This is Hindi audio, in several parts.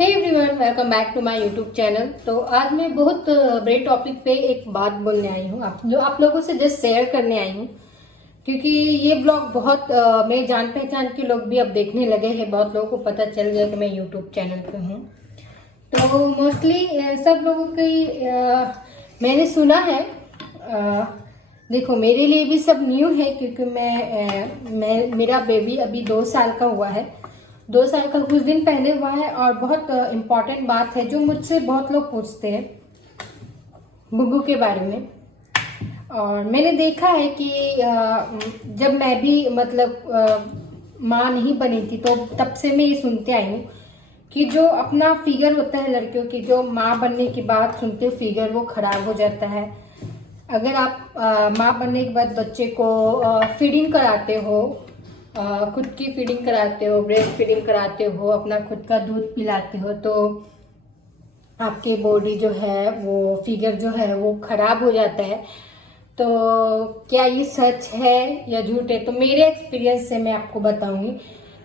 Hey everyone, welcome back to my YouTube channel. तो आज मैं बहुत बड़े टॉपिक पे एक बात बोलने आई हूँ, आप लोगों से जस्ट शेयर करने आई हूँ, क्योंकि ये ब्लॉग बहुत मेरे जान पहचान के लोग भी अब देखने लगे हैं। बहुत लोगों को पता चल गया कि मैं यूट्यूब चैनल पे हूँ। तो मोस्टली सब लोगों की मैंने सुना है। देखो, मेरे लिए भी सब न्यू है, क्योंकि मेरा बेबी अभी 2 साल का हुआ है। 2 साल का कुछ दिन पहले हुआ है। और बहुत इम्पॉर्टेंट बात है जो मुझसे बहुत लोग पूछते हैं बुग्गू के बारे में। और मैंने देखा है कि जब मैं भी माँ नहीं बनी थी, तो तब से मैं ये सुनते आई हूँ कि जो अपना फिगर होता है लड़कियों की, जो माँ बनने के बाद सुनते हो फिगर, वो खराब हो जाता है। अगर आप माँ बनने के बाद बच्चे को फीडिंग कराते हो, खुद की फीडिंग कराते हो, ब्रेस्ट फीडिंग कराते हो, अपना खुद का दूध पिलाते हो, तो आपकी बॉडी जो है, वो फिगर जो है वो खराब हो जाता है। तो क्या ये सच है या झूठ है? तो मेरे एक्सपीरियंस से मैं आपको बताऊंगी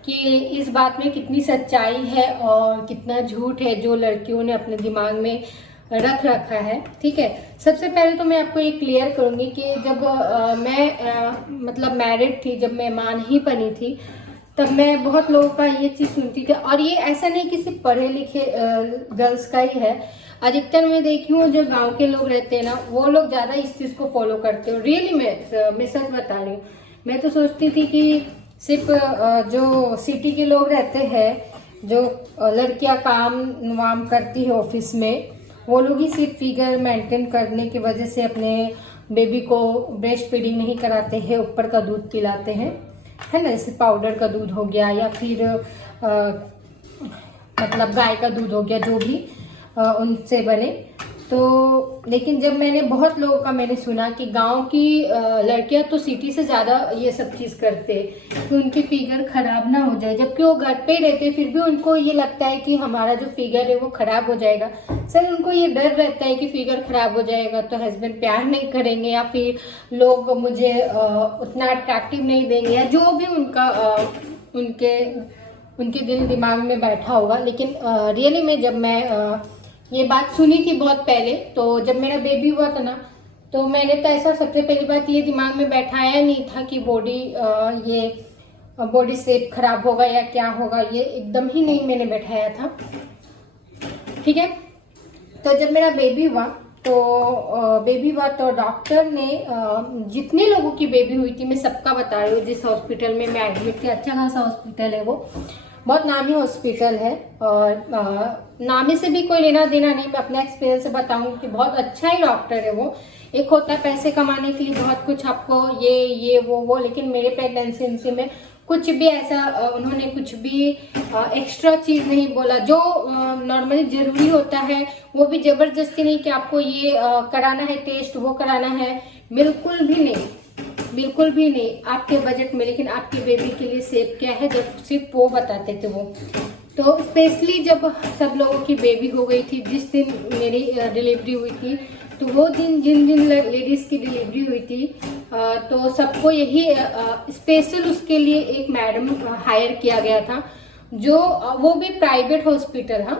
कि इस बात में कितनी सच्चाई है और कितना झूठ है जो लड़कियों ने अपने दिमाग में रख रखा है। ठीक है, सबसे पहले तो मैं आपको ये क्लियर करूंगी कि जब मैं मैरिड थी, जब मैं मां नहीं बनी थी, तब मैं बहुत लोगों का ये चीज सुनती थी। और ये ऐसा नहीं कि सिर्फ पढ़े लिखे गर्ल्स का ही है। अधिकतर मैं देखी हूँ जो गांव के लोग रहते हैं ना, वो लोग ज्यादा इस चीज को फॉलो करते हो। रियली मैं सच बता रही हूँ। मैं तो सोचती थी कि सिर्फ जो सिटी के लोग रहते हैं, जो लड़कियां काम वाम करती है ऑफिस में, वो लोग ही सिर्फ फिगर मेंटेन करने की वजह से अपने बेबी को ब्रेस्ट फीडिंग नहीं कराते हैं, ऊपर का दूध पिलाते हैं, है ना। जैसे पाउडर का दूध हो गया या फिर गाय का दूध हो गया, जो भी उनसे बने। तो लेकिन जब मैंने बहुत लोगों का मैंने सुना कि गांव की लड़कियां तो सिटी से ज़्यादा ये सब चीज़ करते कि उनकी फिगर खराब ना हो जाए, जबकि वो घर पे रहते, फिर भी उनको ये लगता है कि हमारा जो फिगर है वो खराब हो जाएगा। सर, उनको ये डर रहता है कि फिगर खराब हो जाएगा तो हस्बैंड प्यार नहीं करेंगे, या फिर लोग मुझे उतना अट्रैक्टिव नहीं देंगे, या जो भी उनके दिल दिमाग में बैठा होगा। लेकिन रियली में जब मैं ये बात सुनी थी बहुत पहले, तो जब मेरा बेबी हुआ था ना, तो मैंने तो ऐसा सबसे पहली बात ये दिमाग में बैठाया नहीं था कि बॉडी शेप खराब होगा या क्या होगा, ये एकदम ही नहीं मैंने बैठाया था। ठीक है, तो जब मेरा बेबी हुआ तो डॉक्टर ने जितने लोगों की बेबी हुई थी, मैं सबका बता रही हूँ, जिस हॉस्पिटल में मैं एडमिट थी, अच्छा खासा हॉस्पिटल है, वो बहुत नामी हॉस्पिटल है। और नामी से भी कोई लेना देना नहीं, मैं अपना एक्सपीरियंस से बताऊंगी कि बहुत अच्छा ही डॉक्टर है वो। एक होता है पैसे कमाने के लिए बहुत कुछ आपको ये वो, लेकिन मेरे प्रेगनेंसी में कुछ भी ऐसा उन्होंने कुछ भी एक्स्ट्रा चीज नहीं बोला। जो नॉर्मली जरूरी होता है, वो भी जबरदस्ती नहीं कि आपको ये कराना है टेस्ट, वो कराना है, बिल्कुल भी नहीं, बिल्कुल भी नहीं, आपके बजट में। लेकिन आपके बेबी के लिए सेफ क्या है, जब सिर्फ वो बताते थे वो। तो स्पेशली जब सब लोगों की बेबी हो गई थी, जिस दिन मेरी डिलीवरी हुई थी, तो वो दिन जिन लेडीज की डिलीवरी हुई थी, तो सबको यही स्पेशल उसके लिए एक मैडम हायर किया गया था, जो वो भी प्राइवेट हॉस्पिटल। हाँ,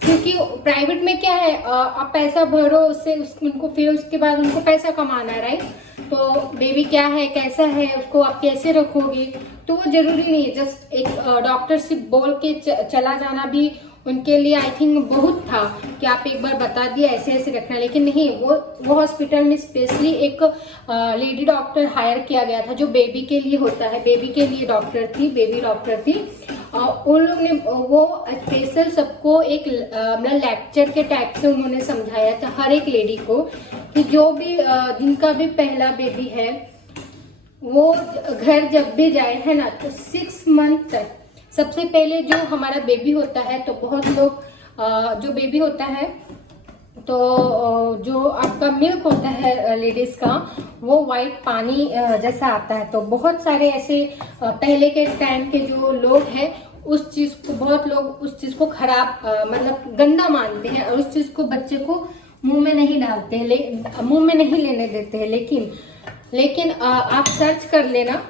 क्योंकि प्राइवेट में क्या है, आप पैसा भरो, उससे उनको फिर उसके बाद उनको पैसा कमाना है, राइट। तो बेबी क्या है, कैसा है, उसको आप कैसे रखोगे, तो वो जरूरी नहीं है। जस्ट एक डॉक्टर से बोल के चला जाना भी उनके लिए आई थिंक बहुत था कि आप एक बार बता दिया ऐसे ऐसे रखना। लेकिन नहीं, वो हॉस्पिटल में स्पेशली एक लेडी डॉक्टर हायर किया गया था, जो बेबी के लिए होता है, बेबी के लिए डॉक्टर थी, बेबी डॉक्टर थी। उन लोग ने वो स्पेशल सबको एक लेक्चर के टाइप से उन्होंने समझाया था हर एक लेडी को, कि जो भी जिनका भी पहला बेबी है, वो घर जब भी जाए, है ना, तो 6 मंथ तक सबसे पहले जो हमारा बेबी होता है, तो बहुत लोग जो बेबी होता है, तो जो आपका मिल्क होता है लेडीज का, वो वाइट पानी जैसा आता है। तो बहुत सारे ऐसे पहले के टाइम के जो लोग हैं, बहुत लोग उस चीज को खराब गंदा मानते हैं, और उस चीज को बच्चे को मुंह में नहीं डालते हैं, मुंह में नहीं लेने देते हैं। लेकिन आप सर्च कर लेना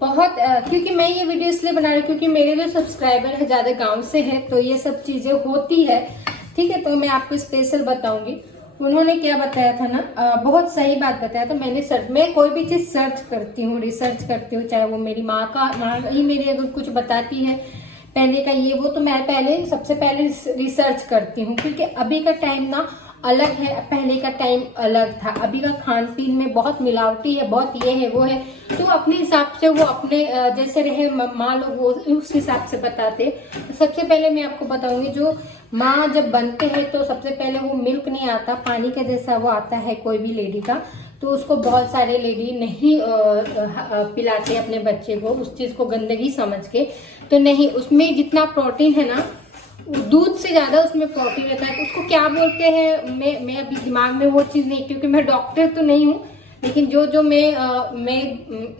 बहुत क्योंकि मैं ये वीडियो इसलिए बना रही हूँ क्योंकि मेरे जो सब्सक्राइबर है ज्यादा गांव से है, तो ये सब चीजें होती है, ठीक है। तो मैं आपको स्पेशल बताऊंगी। उन्होंने क्या बताया था ना, बहुत सही बात बताया था। मैं कोई भी चीज सर्च करती हूँ, रिसर्च करती हूँ, चाहे वो मेरी माँ ही मेरी अगर कुछ बताती है पहले का ये वो, तो मैं सबसे पहले रिसर्च करती हूँ, क्योंकि अभी का टाइम ना अलग है, पहले का टाइम अलग था। अभी का खान पीन में बहुत मिलावटी है, बहुत ये है वो है, तो अपने हिसाब से वो अपने जैसे रहे माँ लोग वो उस हिसाब से बताते। तो सबसे पहले मैं आपको बताऊंगी, जो माँ जब बनते हैं तो सबसे पहले वो मिल्क नहीं आता, पानी का जैसा वो आता है कोई भी लेडी का, तो उसको बहुत सारे लेडी नहीं पिलाते अपने बच्चे को उस चीज को गंदगी समझ के। तो नहीं, उसमें जितना प्रोटीन है ना, दूध से ज्यादा उसमें प्रोटीन रहता है। उसको क्या बोलते हैं, मैं अभी दिमाग में वो चीज नहीं, क्योंकि मैं डॉक्टर तो नहीं हूँ, लेकिन जो मैं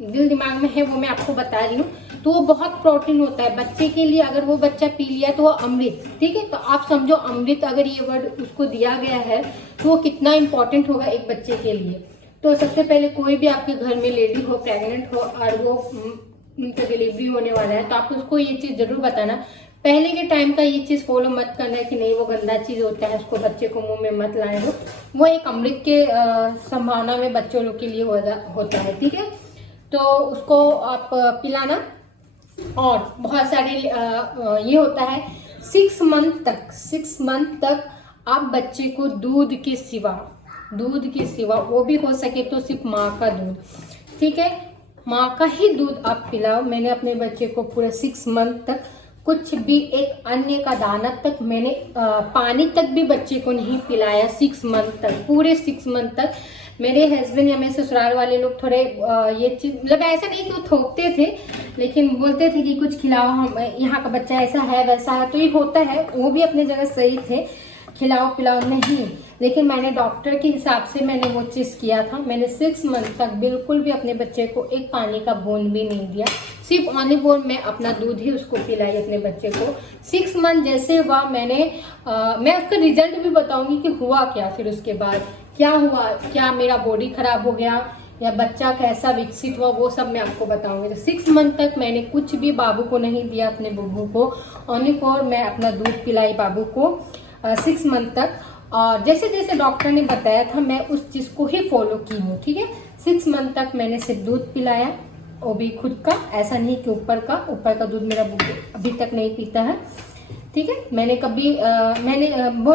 दिल दिमाग में है वो मैं आपको बता रही हूँ। तो वो बहुत प्रोटीन होता है बच्चे के लिए। अगर वो बच्चा पी लिया तो वो अमृत, ठीक है। तो आप समझो अमृत अगर ये वर्ड उसको दिया गया है तो वो कितना इंपॉर्टेंट होगा एक बच्चे के लिए। तो सबसे पहले कोई भी आपके घर में लेडी हो, प्रेग्नेंट हो और वो उनका डिलीवरी होने वाला है, तो आप उसको ये चीज जरूर बताना। पहले के टाइम का ये चीज फॉलो मत करना है कि नहीं वो गंदा चीज होता है, उसको बच्चे को मुंह में मत लाए हो। वो एक अमृत के संभावना में बच्चों लोग के लिए होता है, ठीक है। तो उसको आप पिलाना। और बहुत सारे ये होता है 6 मंथ तक आप बच्चे को दूध के सिवा वो भी हो सके तो सिर्फ माँ का दूध, ठीक है, माँ का ही दूध आप पिलाओ। मैंने अपने बच्चे को पूरे 6 मंथ तक कुछ भी एक अन्य का दाना तक मैंने पानी तक भी बच्चे को नहीं पिलाया। 6 मंथ तक, पूरे 6 मंथ तक। मेरे हस्बैंड या मेरे ससुराल वाले लोग थोड़े ये चीज, मतलब ऐसा नहीं कि वो थोपते थे, लेकिन बोलते थे कि कुछ खिलाओ, हम यहाँ का बच्चा ऐसा है वैसा है, तो ये होता है, वो भी अपनी जगह सही थे, खिलाओ पिलाओ नहीं। लेकिन मैंने डॉक्टर के हिसाब से मैंने वो चीज किया था। मैंने 6 मंथ तक बिल्कुल भी अपने बच्चे को एक पानी का बूंद भी नहीं दिया, सिर्फ ऑनली फॉर मैं अपना दूध ही उसको पिलाई अपने बच्चे को। 6 मंथ जैसे हुआ मैं उसका रिजल्ट भी बताऊंगी कि हुआ क्या, फिर उसके बाद क्या हुआ, क्या मेरा बॉडी खराब हो गया या बच्चा कैसा विकसित हुआ, वो सब मैं आपको बताऊंगी। तो 6 मंथ तक मैंने कुछ भी बाबू को नहीं दिया, अपने बुब्बू को, ऑनली फॉर मैं अपना दूध पिलाई बाबू को 6 मंथ तक। और जैसे जैसे डॉक्टर ने बताया था मैं उस चीज को ही फॉलो की हूँ, ठीक है। 6 मंथ तक मैंने सिर्फ दूध पिलाया, वो भी खुद का, ऐसा नहीं कि ऊपर का दूध मेरा अभी तक नहीं पीता है, ठीक है। मैंने कभी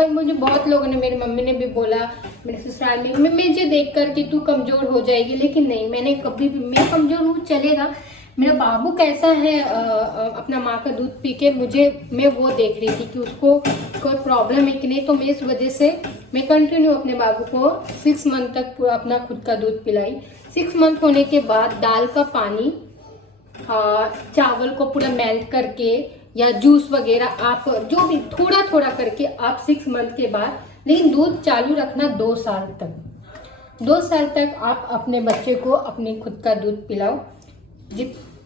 मुझे बहुत लोगों ने, मेरी मम्मी ने भी बोला, मेरे ससुराल में मुझे देख कर कि तू कमजोर हो जाएगी, लेकिन नहीं, मैंने कभी भी, मैं कमजोर हूँ चलेगा, मेरा बाबू कैसा है अपना माँ का दूध पी के, मैं वो देख रही थी कि उसको कोई प्रॉब्लम है कि नहीं। तो मैं इस वजह से मैं कंटिन्यू अपने बाबू को 6 मंथ तक पूरा अपना खुद का दूध पिलाई। 6 मंथ होने के बाद दाल का पानी, चावल को पूरा मेल्ट करके या जूस वगैरह आप जो भी थोड़ा थोड़ा करके आप 6 मंथ के बाद, लेकिन दूध चालू रखना 2 साल तक। 2 साल तक आप अपने बच्चे को अपने खुद का दूध पिलाओ,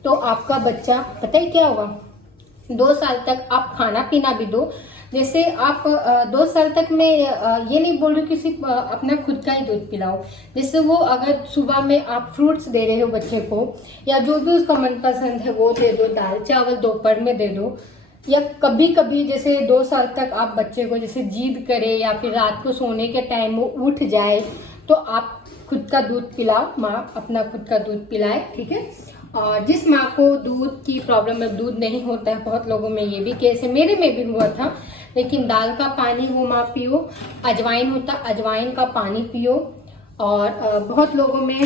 तो आपका बच्चा, पता है क्या होगा, 2 साल तक आप खाना पीना भी दो। जैसे आप 2 साल तक मैं ये नहीं बोल रही कि सिर्फ अपना खुद का ही दूध पिलाओ। जैसे वो अगर सुबह में आप फ्रूट्स दे रहे हो बच्चे को, या जो भी उसका मनपसंद है वो दे दो, दाल चावल दोपहर में दे दो। या कभी कभी जैसे 2 साल तक आप बच्चे को जैसे जिद करे या फिर रात को सोने के टाइम वो उठ जाए, तो आप खुद का दूध पिलाओ, माँ अपना खुद का दूध पिलाए, ठीक है। और जिस माँ को दूध की प्रॉब्लम है, दूध नहीं होता है, बहुत लोगों में ये भी केस है, मेरे में भी हुआ था, लेकिन दाल का पानी वो माँ पियो, अजवाइन होता, अजवाइन का पानी पियो। और बहुत लोगों में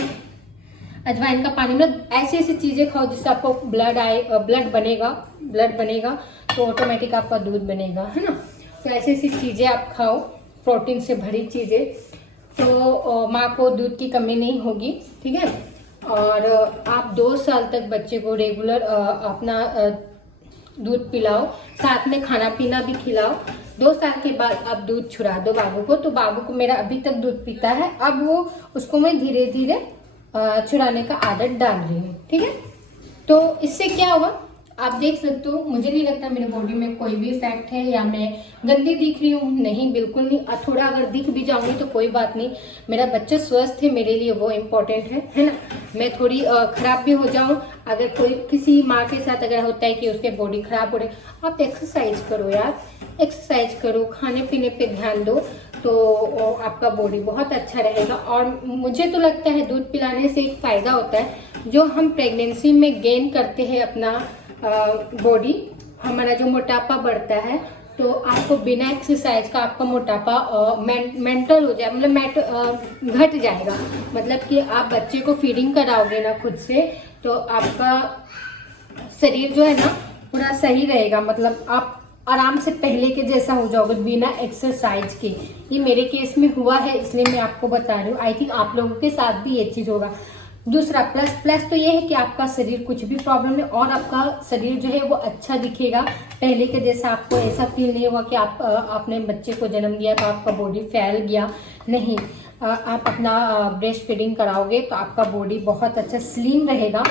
अजवाइन का पानी, मतलब ऐसी ऐसी चीजें खाओ जिससे आपको ब्लड बनेगा तो ऑटोमेटिक आपका दूध बनेगा, है ना। तो ऐसी ऐसी चीजें आप खाओ, प्रोटीन से भरी चीजें, तो माँ को दूध की कमी नहीं होगी, ठीक है। और आप 2 साल तक बच्चे को रेगुलर अपना दूध पिलाओ, साथ में खाना पीना भी खिलाओ। 2 साल के बाद आप दूध छुड़ा दो बाबू को। तो बाबू को मेरा अभी तक दूध पीता है, अब वो उसको मैं धीरे धीरे छुड़ाने का आदत डाल रही हूँ, ठीक है। तो इससे क्या होगा आप देख सकते हो, मुझे नहीं लगता मेरे बॉडी में कोई भी इफेक्ट है या मैं गंदी दिख रही हूँ, नहीं, बिल्कुल नहीं। थोड़ा अगर दिख भी जाऊंगी तो कोई बात नहीं, मेरा बच्चा स्वस्थ है, मेरे लिए वो इम्पोर्टेंट है ना। मैं थोड़ी खराब भी हो जाऊं, अगर कोई किसी माँ के साथ अगर होता है कि उसके बॉडी खराब हो रही, आप एक्सरसाइज करो यार, एक्सरसाइज करो, खाने पीने पे ध्यान दो, तो आपका बॉडी बहुत अच्छा रहेगा। और मुझे तो लगता है दूध पिलाने से एक फायदा होता है, जो हम प्रेगनेंसी में गेन करते हैं अपना बॉडी, हमारा जो मोटापा बढ़ता है, तो आपको बिना एक्सरसाइज का आपका मोटापा मेंटल हो जाए, मतलब घट जाएगा। मतलब कि आप बच्चे को फीडिंग कराओगे ना खुद से, तो आपका शरीर जो है ना पूरा सही रहेगा, मतलब आप आराम से पहले के जैसा हो जाओगे बिना एक्सरसाइज के। ये मेरे केस में हुआ है, इसलिए मैं आपको बता रही हूँ। आई थिंक आप लोगों के साथ भी ये चीज होगा। दूसरा प्लस तो ये है कि आपका शरीर कुछ भी प्रॉब्लम नहीं, और आपका शरीर जो है वो अच्छा दिखेगा पहले के जैसा। आपको ऐसा फील नहीं होगा कि आपने बच्चे को जन्म दिया तो आपका बॉडी फैल गया, नहीं। आप अपना ब्रेस्ट फीडिंग कराओगे तो आपका बॉडी बहुत अच्छा स्लिम रहेगा,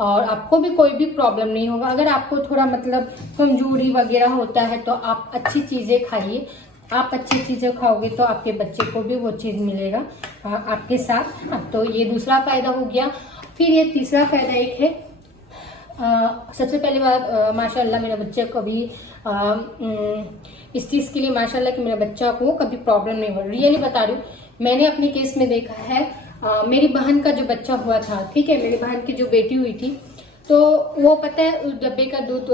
और आपको भी कोई भी प्रॉब्लम नहीं होगा। अगर आपको थोड़ा मतलब कमजोरी वगैरह होता है तो आप अच्छी चीजें खाइए, आप अच्छी चीजें खाओगे तो आपके बच्चे को भी वो चीज मिलेगा आपके साथ। तो ये दूसरा फायदा हो गया। फिर ये तीसरा फायदा एक है, सबसे पहली बात माशाल्लाह मेरे बच्चे को भी इस चीज के लिए माशाल्लाह कि मेरे बच्चा को कभी प्रॉब्लम नहीं हो रही। रियली बता रही हूँ, मैंने अपने केस में देखा है। मेरी बहन का जो बच्चा हुआ था, ठीक है, मेरी बहन की जो बेटी हुई थी, तो वो पता है उस डब्बे का दूध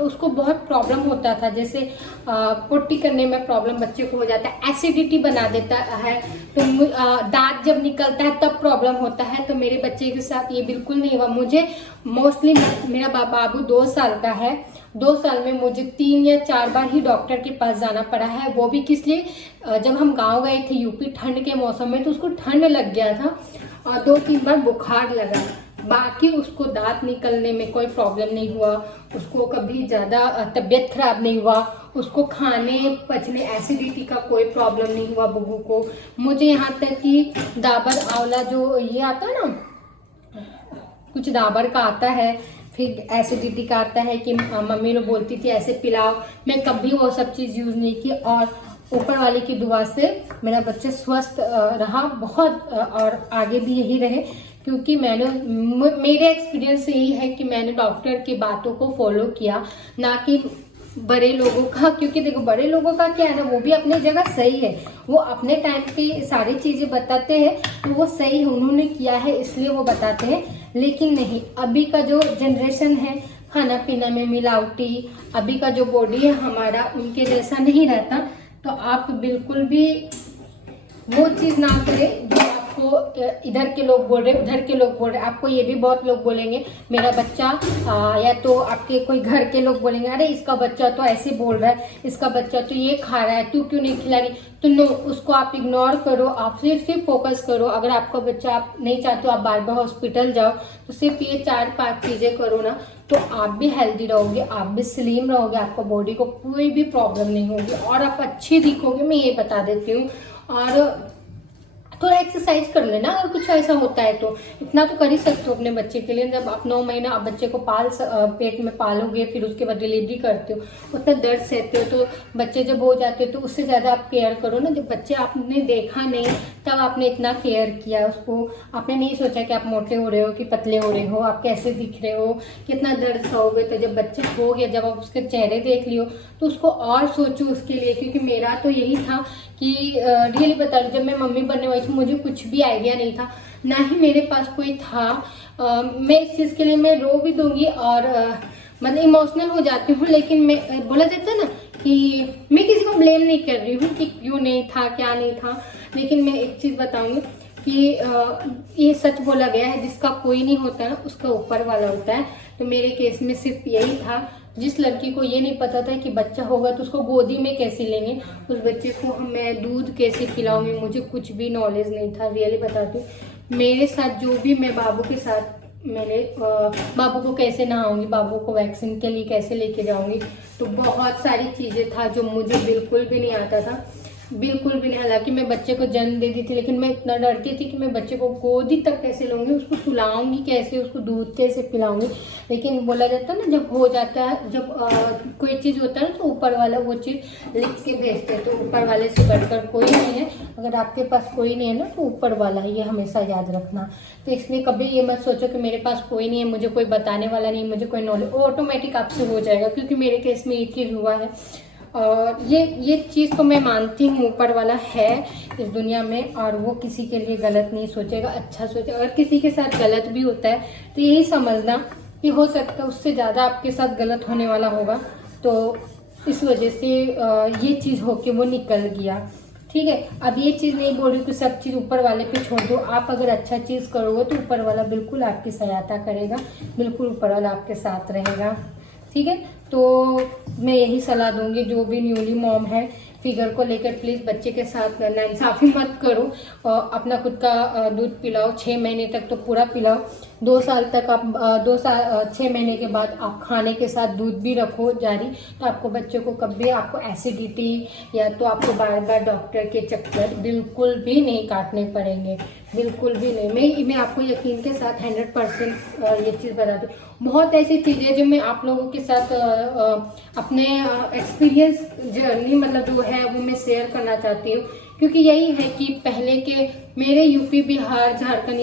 उसको बहुत प्रॉब्लम होता था, जैसे पोटी करने में प्रॉब्लम बच्चे को हो जाता है, एसिडिटी बना देता है, तो दांत जब निकलता है तब प्रॉब्लम होता है। तो मेरे बच्चे के साथ ये बिल्कुल नहीं हुआ। मुझे मोस्टली मेरा बाबू 2 साल का है, 2 साल में मुझे 3 या 4 बार ही डॉक्टर के पास जाना पड़ा है। वो भी किस लिए, जब हम गाँव गए थे यूपी ठंड के मौसम में, तो उसको ठंड लग गया था और 2-3 बार बुखार लगा। बाकी उसको दांत निकलने में कोई प्रॉब्लम नहीं हुआ, उसको कभी ज्यादा तबीयत खराब नहीं हुआ, उसको खाने पचने एसिडिटी का कोई प्रॉब्लम नहीं हुआ बबू को। मुझे यहाँ तक कि डाबर आंवला जो ये आता है ना, कुछ डाबर का आता है, फिर एसिडिटी का आता है कि मम्मी लोग बोलती थी ऐसे पिलाओ, मैं कभी वो सब चीज यूज नहीं की। और ऊपर वाले की दुआ से मेरा बच्चा स्वस्थ रहा बहुत, और आगे भी यही रहे, क्योंकि मेरे एक्सपीरियंस यही है कि मैंने डॉक्टर की बातों को फॉलो किया, ना कि बड़े लोगों का। क्योंकि देखो बड़े लोगों का क्या है ना, वो भी अपनी जगह सही है, वो अपने टाइम की सारी चीजें बताते हैं, तो वो सही है, उन्होंने किया है इसलिए वो बताते हैं। लेकिन नहीं, अभी का जो जनरेशन है, खाना पीना में मिलावटी, अभी का जो बॉडी है हमारा उनके जैसा नहीं रहता। तो आप बिल्कुल भी वो चीज ना करें जो आपको इधर के लोग बोल रहे, उधर के लोग बोल रहे। आपको ये भी बहुत लोग बोलेंगे मेरा बच्चा, या तो आपके कोई घर के लोग बोलेंगे अरे इसका बच्चा तो ऐसे बोल रहा है, इसका बच्चा तो ये खा रहा है, तू क्यों नहीं खिला रही। तो नो, उसको आप इग्नोर करो, आप सिर्फ फोकस करो। अगर आपका बच्चा, आप नहीं चाहते आप बार बार हॉस्पिटल जाओ, तो सिर्फ ये 4-5 चीजें करो ना, तो आप भी हेल्दी रहोगे, आप भी स्लिम रहोगे, आपको बॉडी को कोई भी प्रॉब्लम नहीं होगी, और आप अच्छी दिखोगे, मैं ये बता देती हूँ। और थोड़ा एक्सरसाइज कर लेना, अगर कुछ ऐसा होता है तो इतना तो कर ही सकते हो अपने बच्चे के लिए। जब आप 9 महीना आप बच्चे को पेट में पालोगे, फिर उसके बाद डिलीवरी करते हो, उतना दर्द सहते हो, तो बच्चे जब हो जाते हो तो उससे ज्यादा आप केयर करो ना। जब बच्चे आपने देखा नहीं तब आपने इतना केयर किया उसको, आपने नहीं सोचा कि आप मोटे हो रहे हो कि पतले हो रहे हो, आप कैसे दिख रहे हो, कितना दर्द सहोगे। तो जब बच्चे हो गया, जब आप उसके चेहरे देख लियो, तो उसको और सोचो उसके लिए। क्योंकि मेरा तो यही था कि रियली बता रही, जब मैं मम्मी बनने वाली थी मुझे कुछ भी आइडिया नहीं था, ना ही मेरे पास कोई था। मैं इस चीज़ के लिए मैं रो भी दूंगी और मतलब इमोशनल हो जाती हूँ, लेकिन मैं बोला जाता है ना कि मैं किसी को ब्लेम नहीं कर रही हूँ कि क्यों नहीं था, क्या नहीं था। लेकिन मैं एक चीज़ बताऊंगी कि ये सच बोला गया है, जिसका कोई नहीं होता ना उसका ऊपर वाला होता है। तो मेरे केस में सिर्फ यही था। जिस लड़की को ये नहीं पता था कि बच्चा होगा तो उसको गोदी में कैसे लेंगे, उस बच्चे को मैं दूध कैसे खिलाऊंगी, मुझे कुछ भी नॉलेज नहीं था। रियली बताती हूँ, मेरे साथ जो भी, मैं बाबू के साथ मैंने बाबू को कैसे नहाऊंगी, बाबू को वैक्सीन के लिए कैसे लेके जाऊंगी, तो बहुत सारी चीज़ें था जो मुझे बिल्कुल भी नहीं आता था। बिल्कुल भी नहीं। हालांकि मैं बच्चे को जन्म दे दी थी, लेकिन मैं इतना डरती थी कि मैं बच्चे को गोदी तक कैसे लूंगी, उसको सुलाऊंगी कैसे, उसको दूध कैसे पिलाऊंगी। लेकिन बोला जाता है ना, जब हो जाता है, जब कोई चीज़ होता है ना, तो ऊपर वाला वो चीज़ लिख के भेजते हैं। तो ऊपर वाले से बढ़कर कोई नहीं है। अगर आपके पास कोई नहीं है ना, तो ऊपर वाला है, ये हमेशा याद रखना। तो इसलिए कभी ये मत सोचो कि मेरे पास कोई नहीं है, मुझे कोई बताने वाला नहीं, मुझे कोई नॉलेज, वो ऑटोमेटिक आपसे हो जाएगा। क्योंकि मेरे केस में एक ही हुआ है। और ये चीज़ तो मैं मानती हूँ, ऊपर वाला है इस दुनिया में, और वो किसी के लिए गलत नहीं सोचेगा, अच्छा सोचेगा। अगर किसी के साथ गलत भी होता है तो यही समझना कि हो सकता है उससे ज़्यादा आपके साथ गलत होने वाला होगा। तो इस वजह से ये चीज़ होके वो निकल गया। ठीक है, अब ये चीज़ नहीं बोल रही कि सब चीज़ ऊपर वाले पे छोड़ दो। आप अगर अच्छा चीज़ करोगे तो ऊपर वाला बिल्कुल आपकी सहायता करेगा, बिल्कुल ऊपर वाला आपके साथ रहेगा। ठीक है, तो मैं यही सलाह दूंगी जो भी न्यूली मॉम है, फिगर को लेकर प्लीज़ बच्चे के साथ नाइंसाफ़ी मत करो। अपना खुद का दूध पिलाओ, 6 महीने तक तो पूरा पिलाओ। 2 साल तक आप 6 महीने के बाद आप खाने के साथ दूध भी रखो जारी। तो आपको बच्चे को कभी आपको एसिडिटी या तो आपको बार बार डॉक्टर के चक्कर बिल्कुल भी नहीं काटने पड़ेंगे, बिल्कुल भी नहीं। मैं आपको यकीन के साथ 100% ये चीज़ बताती हूँ। बहुत ऐसी चीज़ें जो मैं आप लोगों के साथ अपने एक्सपीरियंस जर्नी मतलब जो है वो मैं शेयर करना चाहती हूँ। क्योंकि यही है कि पहले के मेरे यूपी, बिहार, झारखंड